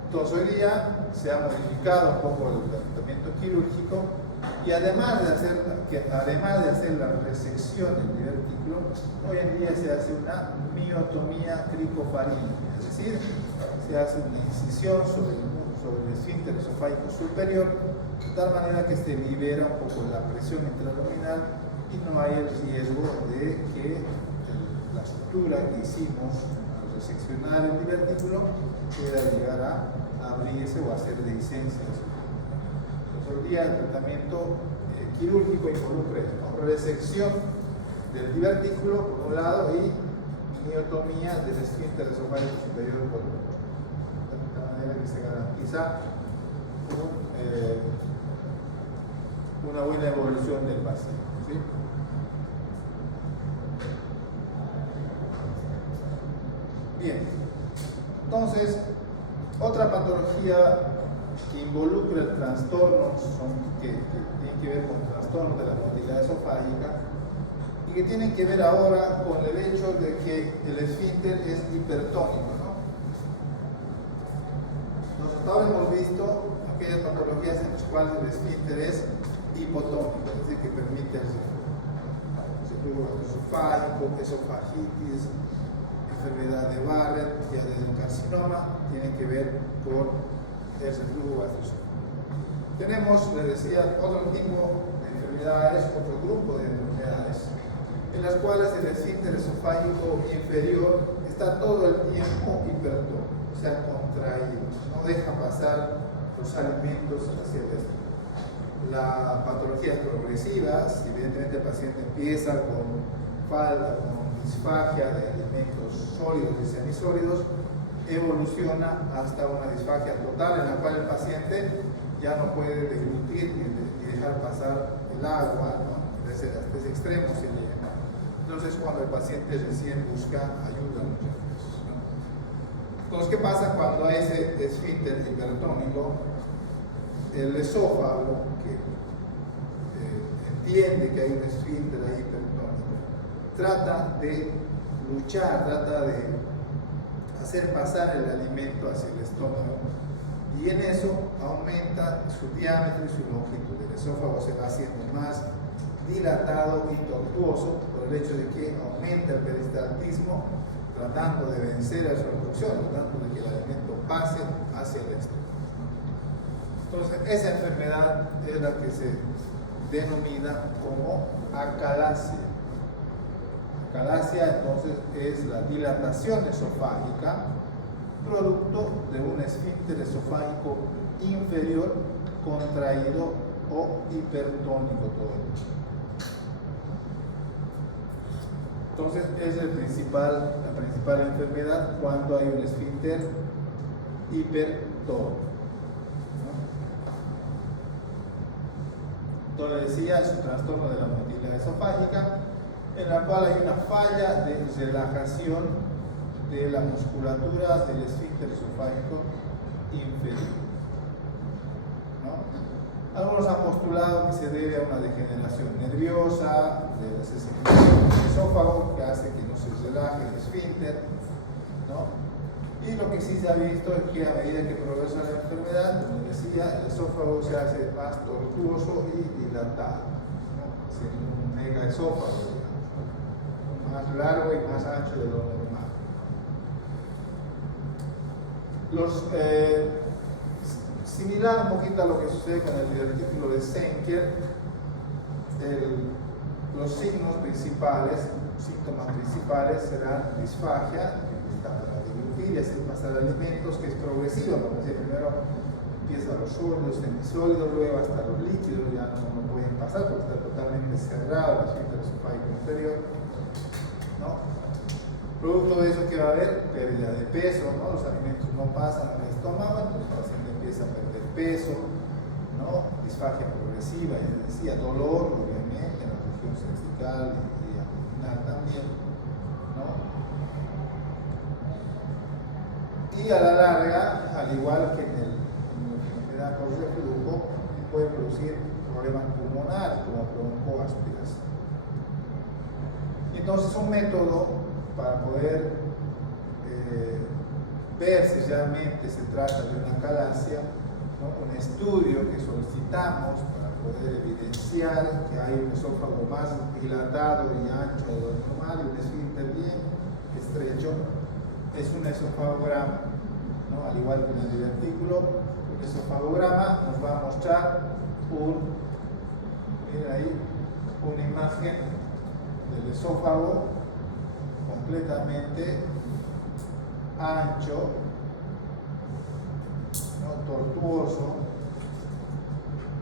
Entonces hoy día se ha modificado un poco el tratamiento quirúrgico y además de hacer la resección del divertículo, hoy en día se hace una miotomía cricofaríngea, es decir, se hace una incisión sobre el esfínter esofágico superior, de tal manera que se libera un poco la presión intraabdominal y no hay el riesgo de que la sutura que hicimos al reseccionar el divertículo pueda llegar a abrirse o a hacer dehiscencia. Entonces, hoy día el tratamiento quirúrgico involucra resección del divertículo por un lado y miotomía del esfínter esofágico superior por otro. De tal manera que se garantiza una buena evolución del paciente, ¿sí? Bien, entonces otra patología que involucra el trastorno que tiene que ver con trastornos de la motilidad esofágica y que tienen que ver ahora con el hecho de que el esfínter es hipertónico, ¿no? Entonces, hasta ahora hemos visto aquellas patologías en las cuales el esfínter es hipotónico, es decir, que permite el reflujo esofágico, esofagitis, enfermedad de Barrett, ya desde un carcinoma, tiene que ver con el reflujo gastroesofágico. Tenemos, les decía, otro tipo enfermedades, otro grupo de enfermedades, en las cuales el esfínter esofágico inferior está todo el tiempo hipertónico, o sea, contraído, no deja pasar los alimentos hacia el estómago. La patología es progresiva, si evidentemente el paciente empieza con falta, con disfagia de alimentos sólidos y semisólidos, evoluciona hasta una disfagia total en la cual el paciente ya no puede deglutir ni dejar pasar el agua, ¿no? Hasta ese extremo se llega. Entonces, cuando el paciente recién busca ayuda, muchas veces, ¿no? Entonces, ¿qué pasa cuando hay ese esfínter hipertónico? El esófago, que entiende que hay un esfínter ahí hipertónico, trata de luchar, trata de hacer pasar el alimento hacia el estómago, y en eso aumenta su diámetro y su longitud. El esófago se va haciendo más dilatado y tortuoso por el hecho de que aumenta el peristaltismo, tratando de vencer a su obstrucción, tratando de que el alimento pase hacia el estómago. Entonces, esa enfermedad es la que se denomina como acalasia. Acalasia, entonces, es la dilatación esofágica producto de un esfínter esofágico inferior contraído o hipertónico todo el tiempo. Entonces, es la principal enfermedad cuando hay un esfínter hipertónico. Entonces, decía, es un trastorno de la motilidad esofágica en la cual hay una falla de relajación de la musculatura del esfínter esofágico inferior, ¿no? Algunos han postulado que se debe a una degeneración nerviosa del esófago que hace que no se relaje el esfínter, ¿no? Y lo que sí se ha visto es que a medida que progresa la enfermedad, como decía, el esófago se hace más tortuoso y dilatado, ¿no? Es un megaesófago, más largo y más ancho de lo normal. Similar un poquito a lo que sucede con el divertículo de Senker, los síntomas principales serán disfagia, que está para deglutir y hacer pasar alimentos, que es progresiva, porque primero empieza los sólidos, semisólidos, luego hasta los líquidos ya no pueden pasar porque está totalmente cerrado el esfínter esofágico inferior, ¿no? Producto de eso que va a haber pérdida de peso, ¿no? Los alimentos no pasan al estómago, entonces el paciente empieza a perder peso, ¿no? Disfagia progresiva, ya decía, dolor, obviamente, en la región cervical y abdominal también, ¿no? Y a la larga, al igual que en la enfermedad por reflujo, puede producir problemas pulmonares como broncoaspiración. Entonces, un método para poder ver si realmente se trata de una acalasia, ¿no? Un estudio que solicitamos para poder evidenciar que hay un esófago más dilatado y ancho de lo normal y un esfínter bien estrecho, es un esofagograma, ¿no? Al igual que en el divertículo, el esofagograma nos va a mostrar miren ahí, una imagen del esófago completamente ancho, ¿no? Tortuoso,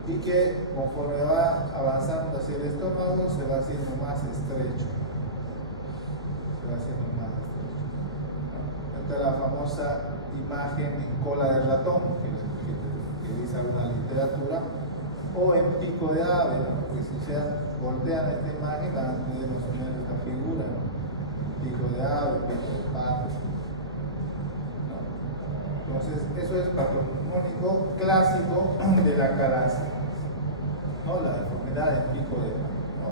y que conforme va avanzando hacia el estómago se va haciendo más estrecho, ¿no? Esta es la famosa imagen en cola de ratón que dice alguna literatura, o en pico de ave, ¿no? Porque si ustedes voltean esta imagen van a tener más o menos esta figura, ¿no? Pico de ave, pico de pato, ¿no? Entonces, eso es patognomónico clásico de la acalasia, ¿no? La enfermedad del pico de pato, ¿no?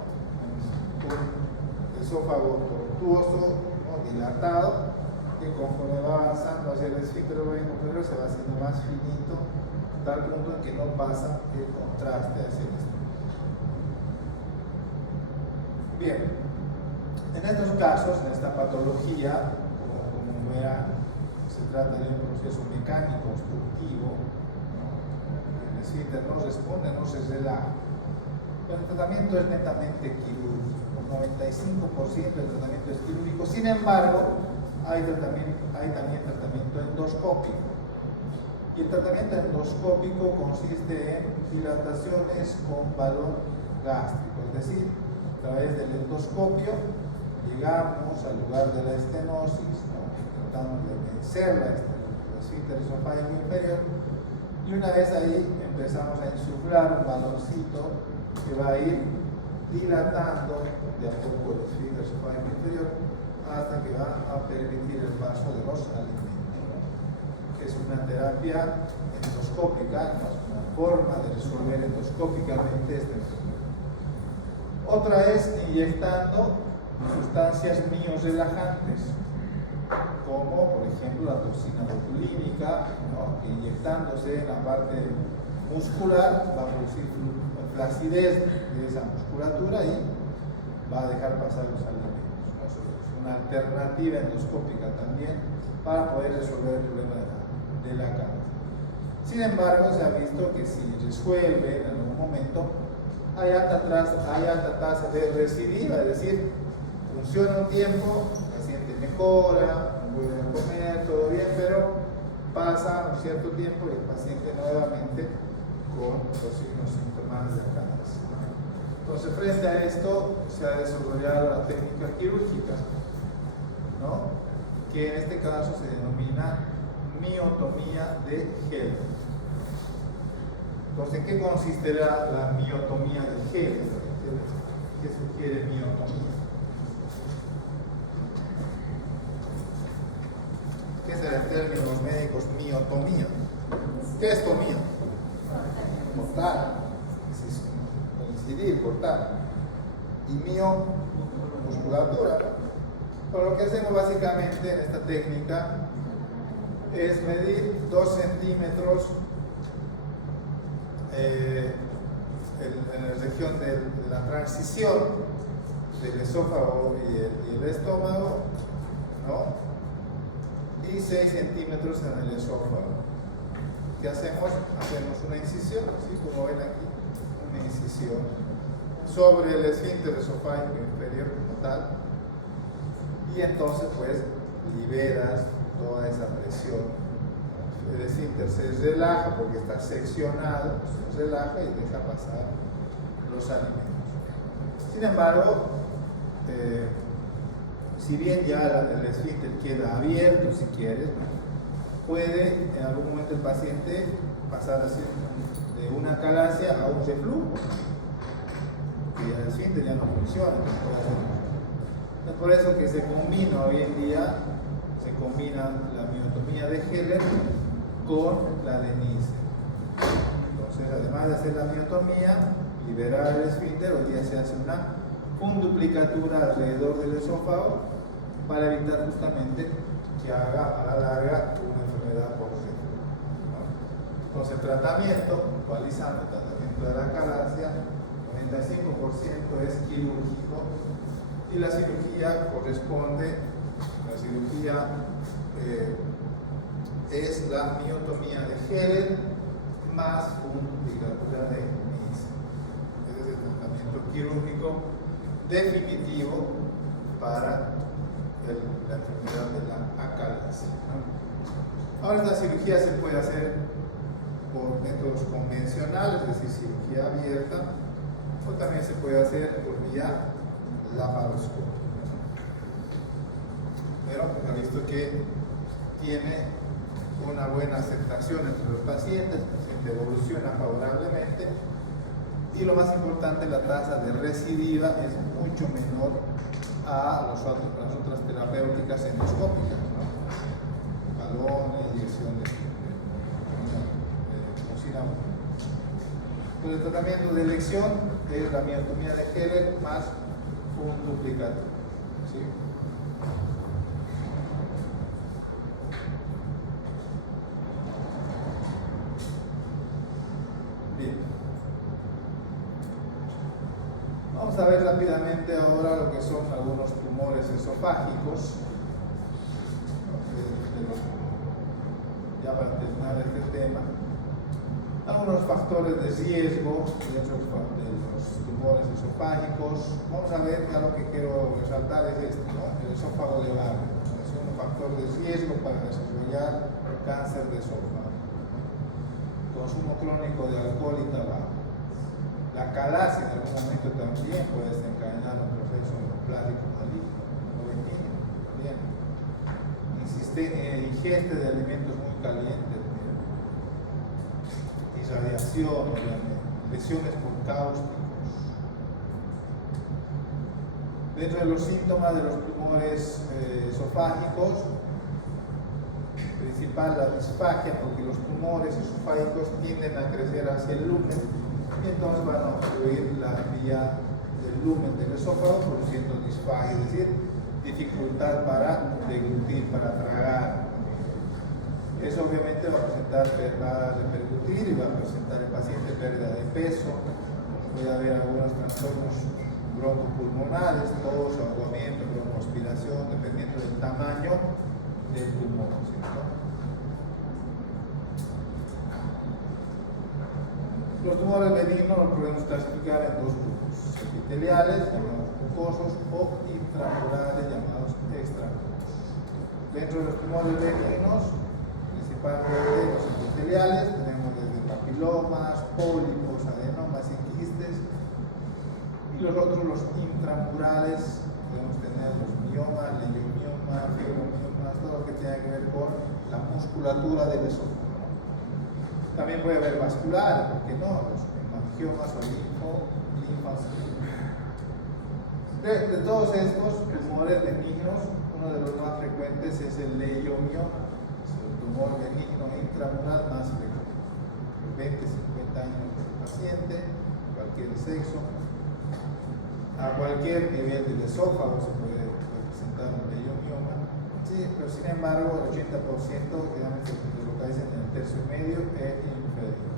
Un esófago tortuoso, ¿no? Dilatado, que conforme va avanzando hacia el esfínter inferior se va haciendo más finito, tal punto en que no pasa el contraste hacia el estómago. Bien, en estos casos, en esta patología, como verán, se trata de un proceso mecánico obstructivo, ¿no? El esfínter no responde, no se relaja. Entonces, esta tratamiento es netamente quirúrgico, 95% del tratamiento es quirúrgico. Sin embargo, hay también tratamiento endoscópico. Y el tratamiento endoscópico consiste en dilataciones con balón gástrico, es decir, a través del endoscopio llegamos al lugar de la estenosis, ¿no? Tratamos de vencer la esfínter esofágico inferior, y una vez ahí empezamos a insuflar un baloncito que va a ir dilatando de a poco el esfínter esofágico inferior hasta que va a permitir el paso de los alimentos. Es una terapia endoscópica, ¿no? Es una forma de resolver endoscópicamente este problema. Otra es inyectando sustancias miorelajantes, como por ejemplo la toxina botulínica, ¿no? Que inyectándose en la parte muscular va a producir flacidez de esa musculatura y va a dejar pasar los alimentos, ¿no? Es una alternativa endoscópica también para poder resolver el problema de la cabeza. Sin embargo, se ha visto que si resuelve en algún momento, hay alta tasa de recidiva, es decir, funciona un tiempo, el paciente mejora, vuelve a comer, todo bien, pero pasa un cierto tiempo y el paciente nuevamente con los signos síntomas de la cabeza. Entonces, frente a esto, se ha desarrollado la técnica quirúrgica, ¿no? Que en este caso se denomina miotomía de Heller. Entonces, ¿en qué consistirá la miotomía de Heller? ¿Qué sugiere miotomía? ¿Qué será el término de los médicos miotomía? ¿Qué es tomía? Cortar, coincidir, cortar. Y mio, musculatura. Pero lo que hacemos básicamente en esta técnica es medir 2 centímetros en la región de la transición del esófago y el estómago, ¿no? Y 6 centímetros en el esófago. ¿Qué hacemos? Hacemos una incisión, así como ven aquí, una incisión sobre el esfínter esofágico inferior como tal, y entonces pues liberas toda esa presión. El esfínter se relaja porque está seccionado, se relaja y deja pasar los alimentos. Sin embargo, si bien ya el esfínter queda abierto, si quieres, puede en algún momento el paciente pasar así de una calasia a un reflujo, y el esfínter ya no funciona. Es por eso que se combina hoy en día, se combina la miotomía de Heller con la de Nissen. Entonces, además de hacer la miotomía, liberar el esfínter, hoy día se hace una punduplicatura alrededor del esófago para evitar justamente que haga a la larga una enfermedad por reflujo, ¿no? Entonces, el tratamiento, puntualizando el tratamiento de la calasia, 95% es quirúrgico, y la cirugía corresponde, la cirugía es la miotomía de Heller más punduplicatura de Nissen. Ese es el tratamiento quirúrgico definitivo para la enfermedad de la acalasia, ¿no? Ahora, esta cirugía se puede hacer por métodos convencionales, es decir, cirugía abierta, o también se puede hacer por vía laparoscópica. Pero ha visto que tiene una buena aceptación entre los pacientes, el paciente evoluciona favorablemente, y lo más importante, la tasa de recidiva es mucho menor a las otras terapéuticas endoscópicas, ¿no? Balones, inyección de toxina. Entonces, el tratamiento de elección es la miotomía de Heller más punduplicatura, ¿sí? Bien. Vamos a ver rápidamente ahora lo que son algunos tumores esofágicos. Ya para terminar este tema, algunos factores de riesgo de los tumores esofágicos. Vamos a ver, ya lo que quiero resaltar es esto, ¿no? El esófago de barro es un factor de riesgo para desarrollar cáncer de esófago. Consumo crónico de alcohol y tabaco. La calasia en algún momento también puede desencadenar un proceso neoplásico maligno o benigno. Bien. Ingesta de alimentos muy calientes, irradiación, obviamente, lesiones por cáusticos. Dentro de los síntomas de los tumores esofágicos, principal la disfagia, porque los tumores esofágicos tienden a crecer hacia el lumen y entonces van a obstruir la vía del lumen del esófago, produciendo disfagia, es decir, dificultad para deglutir, para tragar. Eso obviamente va a repercutir y va a presentar en el paciente pérdida de peso, puede haber algunos trastornos broncopulmonares, tos, ahogamiento, broncoaspiración, dependiendo del tamaño del tumor, ¿cierto? Los tumores benignos los podemos clasificar en dos grupos: epiteliales, llamados mucosos, o intramurales, llamados extramucosos. Dentro de los tumores benignos, principalmente los epiteliales, tenemos desde papilomas, pólipos, adenomas y quistes, y los otros, los intramurales, podemos tener los miomas, leiomiomas, fibromiomas, todo lo que tenga que ver con la musculatura del esófago. También puede haber vasculares, ¿por qué no? Los hemangiomas o linfas. De todos estos tumores benignos, uno de los más frecuentes es el leiomio, es el tumor benigno intramural más frecuente. 20-50 años del paciente, cualquier sexo, a cualquier nivel del esófago se puede presentar un leiomioma. Sí, pero sin embargo, el 80% generalmente se localiza en el tercio medio e inferior.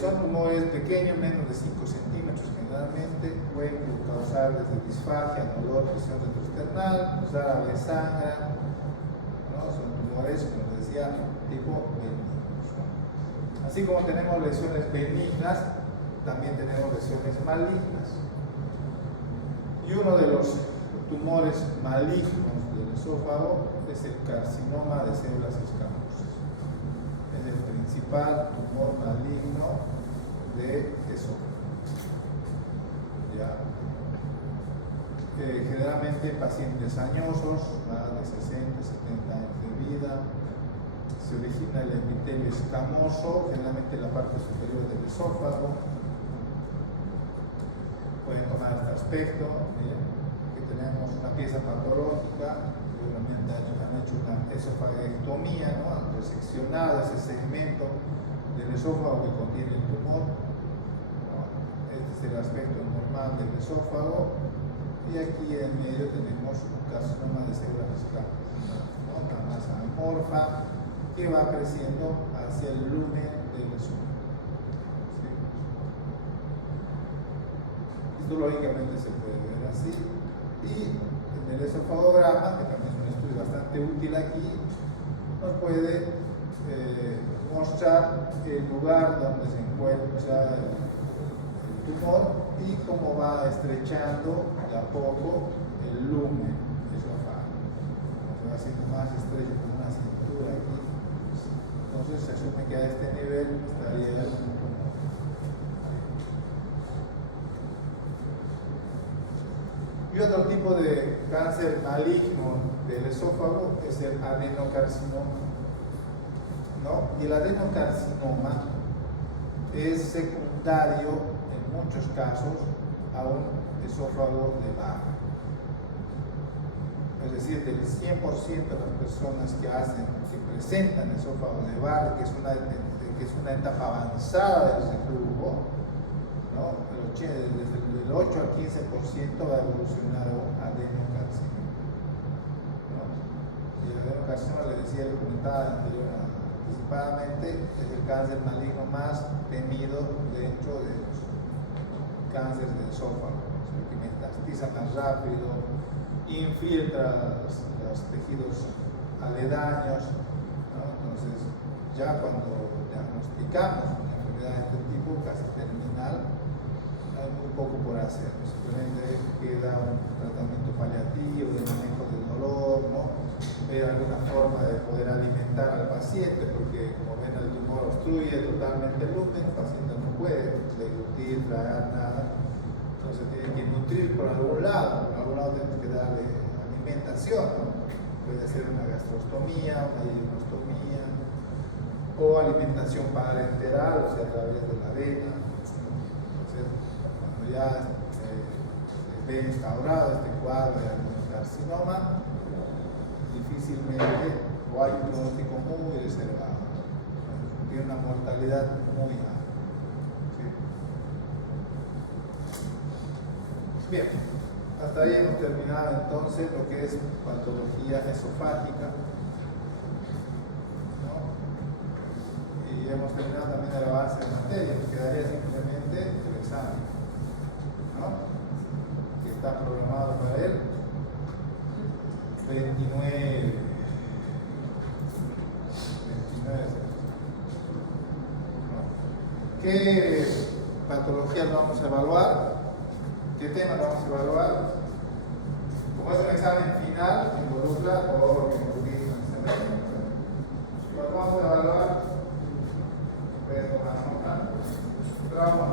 Son tumores pequeños, menos de 5 centímetros generalmente, pueden causar desde disfagia, dolor, presión retroesternal, rara vez sangran, ¿no? Son tumores, como les decía, tipo benignos, ¿no? Así como tenemos lesiones benignas, también tenemos lesiones malignas. Y uno de los tumores malignos del esófago es el carcinoma de células escamosas. Es el principal tumor maligno de esófago. ¿Ya? Generalmente en pacientes añosos, más de 60, 70 años de vida, se origina el epitelio escamoso, generalmente en la parte superior del esófago. Pueden tomar este aspecto, ¿bien? Que tenemos una pieza patológica, seguramente han hecho una esofageectomía, ¿no? Han reseccionado ese segmento del esófago que contiene el tumor, ¿no? Este es el aspecto normal del esófago, y aquí en medio tenemos un carcinoma de células escamosas, ¿no? Una masa amorfa que va creciendo hacia el lumen del esófago. Histológicamente se puede ver así, y en el esofagograma, que también es un estudio bastante útil aquí, nos puede mostrar el lugar donde se encuentra el tumor y cómo va estrechando de a poco el lumen esofágico. Se va haciendo más estrecho como una cintura aquí, entonces se asume que a este nivel estaría el tumor. Y otro tipo de cáncer maligno del esófago es el adenocarcinoma, ¿no? Y el adenocarcinoma es secundario en muchos casos a un esófago de barro. Es decir, del 100% de las personas que presentan esófago de barro, que es una etapa avanzada del reflujo, ¿no? Desde el 8 al 15% va a evolucionar a un adenocarcinoma, ¿no? Y el adenocarcinoma, les decía, lo comentaba anticipadamente, es el cáncer maligno más temido dentro de los cánceres del esófago, ¿no? Que metastatiza más rápido, infiltra los tejidos aledaños, ¿no? Entonces, ya cuando diagnosticamos una enfermedad de este tipo, casi tenemos de poder alimentar al paciente, porque como ven el tumor obstruye totalmente el gluten, el paciente no puede deglutir, tragar nada, entonces tiene que nutrir por algún lado tenemos que darle alimentación, ¿no? Puede ser una gastrostomía, una hieronostomía, o alimentación parenteral, o sea, a través de la vena. Entonces, cuando ya se ve instaurado este cuadro de adenocarcinoma, difícilmente o hay un pronóstico muy reservado, tiene una mortalidad muy alta. ¿Sí? Bien, hasta ahí hemos terminado entonces lo que es patología esofágica, ¿no? Y hemos terminado también el avance de materia, nos quedaría simplemente el examen, ¿no? Que está programado para él 29 ¿no? ¿Qué patologías vamos a evaluar? ¿Qué temas vamos a evaluar? Como es un examen final, involucra o lo vamos a evaluar, pueden tomar nota, trauma